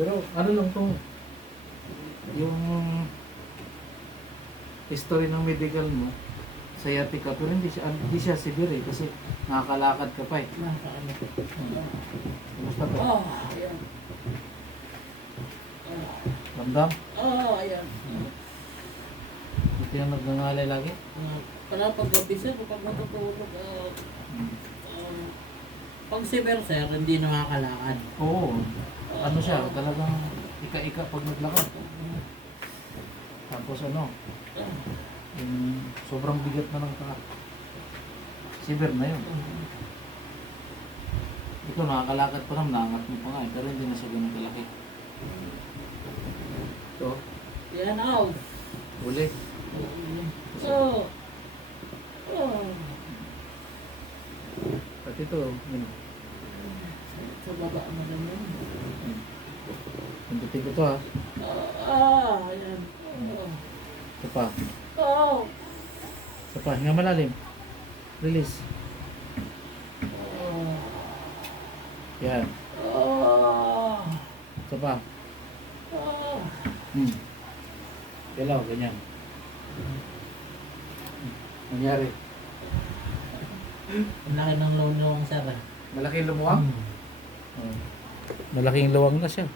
Pero ano lang to, yung history ng medical mo, sciatica, pero hindi siya severe eh, kasi nakakalakad ka pa eh. Nakaano. Kumusta to? Ayan. Ramdam? Ayan. Hindi yung nagngangalay lagi? Para pag gabi sir, pag matutulog, pag severe sir, hindi nakakalakad. Oo. Ano siya, talagang ika-ika pag naglakad. Tapos ano, yung sobrang bigat na ng paa. Severe na yun. Ito nakakalakad pa naman, naangat mo pa nga eh, pero hindi na siya ganun kalaki. Ito, Yan out. uli. Oh. At ito, yun. Sa baba mo rin yun. Pindutin ko to ha. Ayan. Ito pa. Oh. Ito pa, hinga malalim. Release. Yan. Ito pa. Galaw, ganyan. Nangyari. Ang laki ng lulong sir. Malaking lumuwang? Malaking luwang na siya.